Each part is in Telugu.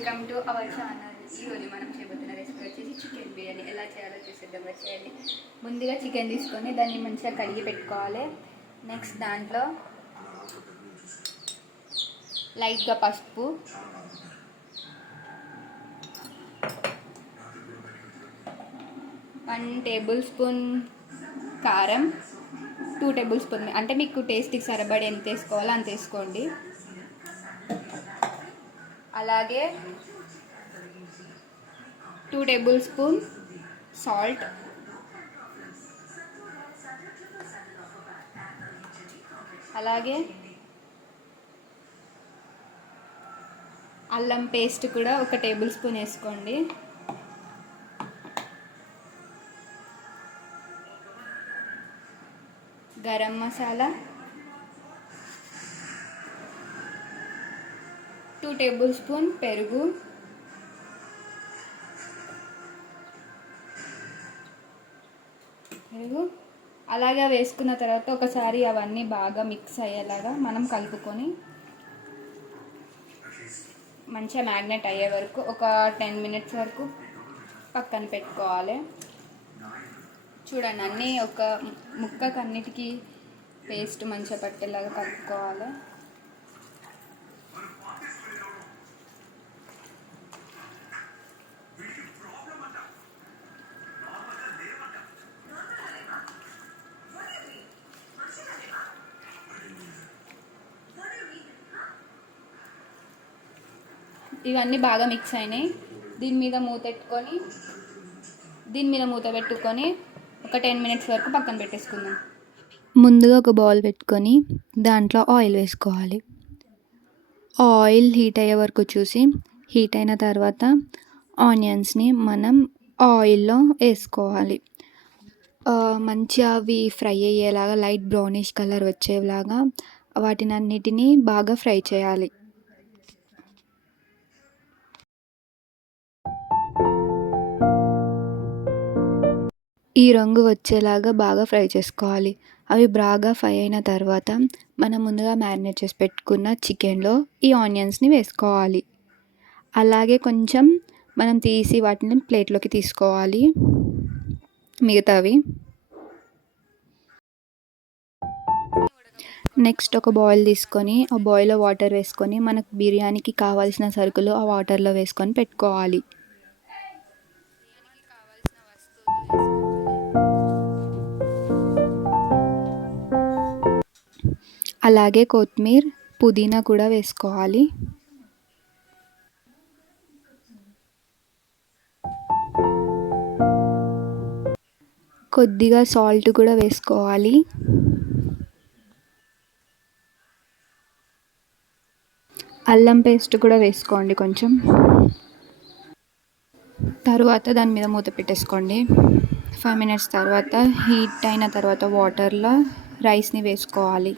Welcome to our channel. ఈరోజు మనం చేయబోతున్న రెసిపీ వచ్చేసి చికెన్ బిర్యానీ. ఎలా చేయాలో చూసేద్దాం. వచ్చేయండి. ముందుగా చికెన్ తీసుకొని దాన్ని మంచిగా కడిగి పెట్టుకోవాలి. నెక్స్ట్ దాంట్లో లైట్గా పసుపు, 1 టేబుల్ స్పూన్ కారం, 2 టేబుల్ స్పూన్ అంటే మీకు టేస్ట్కి సరిపడి ఎంత వేసుకోవాలో అంత వేసుకోండి. అలాగే 2 టేబుల్ స్పూన్ సాల్ట్, అలాగే అల్లం పేస్ట్ కూడా 1 టేబుల్ స్పూన్ వేసుకోండి. గరం మసాలా 2 టేబుల్ స్పూన్ పెరుగు, అలాగే వేసుకున్న తర్వాత ఒకసారి అవన్నీ బాగా మిక్స్ అయ్యేలాగా మనం కలుపుకొని మంచిగా మ్యాగ్నెట్ అయ్యే వరకు ఒక 10 మినిట్స్ వరకు పక్కన పెట్టుకోవాలి. చూడండి, అన్నీ ఒక ముక్కకు అన్నిటికీ పేస్ట్ మంచిగా పట్టేలాగా కలుపుకోవాలి. ఇవన్నీ బాగా మిక్స్ అయినాయి. దీని మీద మూత పెట్టుకొని ఒక 10 మినిట్స్ వరకు పక్కన పెట్టేసుకుందాం. ముందుగా ఒక బౌల్ పెట్టుకొని దాంట్లో ఆయిల్ వేసుకోవాలి. ఆయిల్ హీట్ అయ్యే వరకు చూసి, హీట్ అయిన తర్వాత ఆనియన్స్ని మనం ఆయిల్లో వేసుకోవాలి. మంచిగా అవి ఫ్రై అయ్యేలాగా లైట్ బ్రౌనిష్ కలర్ వచ్చేలాగా వాటిని అన్నిటినీ బాగా ఫ్రై చేయాలి. ఈ రంగు వచ్చేలాగా బాగా ఫ్రై చేసుకోవాలి. అవి బాగా ఫ్రై అయిన తర్వాత మనం ముందుగా మ్యారినేట్ చేసి పెట్టుకున్న చికెన్లో ఈ ఆనియన్స్ని వేసుకోవాలి. అలాగే కొంచెం మనం తీసి వాటిని ప్లేట్లోకి తీసుకోవాలి. మిగతావి నెక్స్ట్ ఒక బౌల్ తీసుకొని ఆ బౌల్లో వాటర్ వేసుకొని మనకు బిర్యానీకి కావాల్సిన సరుకులు ఆ వాటర్లో వేసుకొని పెట్టుకోవాలి. అలాగే కొత్తిమీర, పుదీనా కూడా వేసుకోవాలి. కొద్దిగా సాల్ట్ కూడా వేసుకోవాలి. అల్లం పేస్ట్ కూడా వేసుకోండి కొంచెం. తర్వాత దాని మీద మూత పెట్టేసుకోండి. 5 మినిట్స్ తర్వాత హీట్ అయిన తర్వాత వాటర్లో రైస్ని వేసుకోవాలి.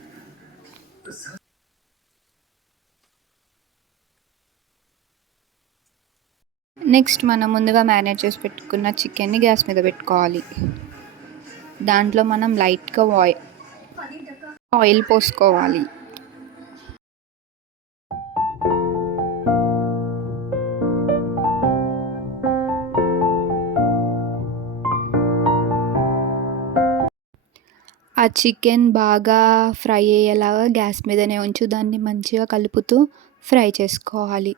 నెక్స్ట్ మనం ముందుగా మ్యారినేట్ చేసి పెట్టుకున్న చికెన్ని గ్యాస్ మీద పెట్టుకోవాలి. దాంట్లో మనం లైట్గా ఆయిల్ పోసుకోవాలి. ఆ చికెన్ బాగా ఫ్రై అయ్యేలాగా గ్యాస్ మీదనే ఉంచి దాన్ని మంచిగా కలుపుతూ ఫ్రై చేసుకోవాలి.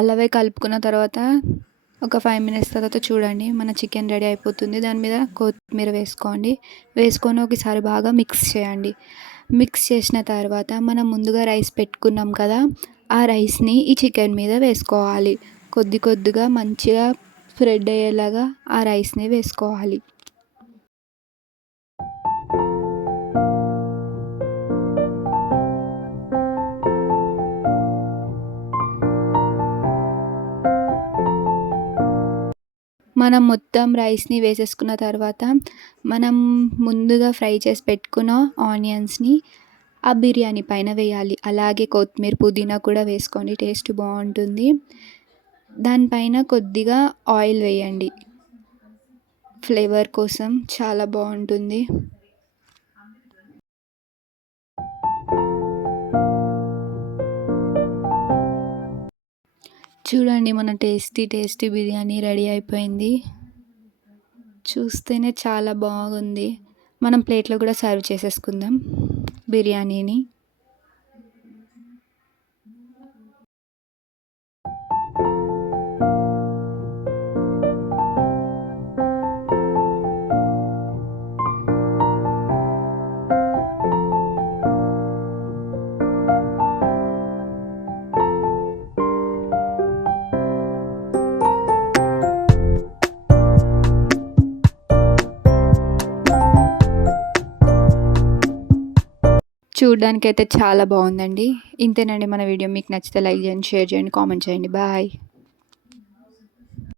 అలాగే కలుపుకున్న తర్వాత ఒక 5 మినిట్స్ తర్వాత చూడండి, మన చికెన్ రెడీ అయిపోతుంది. దాని మీద కొత్తిమీర వేసుకొని ఒకసారి బాగా మిక్స్ చేయండి. మిక్స్ చేసిన తర్వాత మనం ముందుగా రైస్ పెట్టుకున్నాం కదా, ఆ రైస్ని ఈ చికెన్ మీద వేసుకోవాలి. కొద్దిగా మంచిగా స్ప్రెడ్ అయ్యేలాగా ఆ రైస్ని వేసుకోవాలి. మనం మొత్తం రైస్ని వేసేసుకున్న తర్వాత మనం ముందుగా ఫ్రై చేసి పెట్టుకున్న ఆనియన్స్ని ఆ బిర్యానీ పైన వేయాలి. అలాగే కొత్తిమీర, పుదీనా కూడా వేసుకోండి, టేస్ట్ బాగుంటుంది. దానిపైన కొద్దిగా ఆయిల్ వేయండి, ఫ్లేవర్ కోసం చాలా బాగుంటుంది. చూడండి మన టేస్టీ బిర్యానీ రెడీ అయిపోయింది. చూస్తేనే చాలా బాగుంది. మనం ప్లేట్లో కూడా సర్వ్ చేసేసుకుందాం బిర్యానీని. చూడ్డానికైతే చాలా బాగుందండి. ఇంతేనండి మన వీడియో. మీకు నచ్చితే లైక్ చేయండి, షేర్ చేయండి, కామెంట్ చేయండి. బాయ్.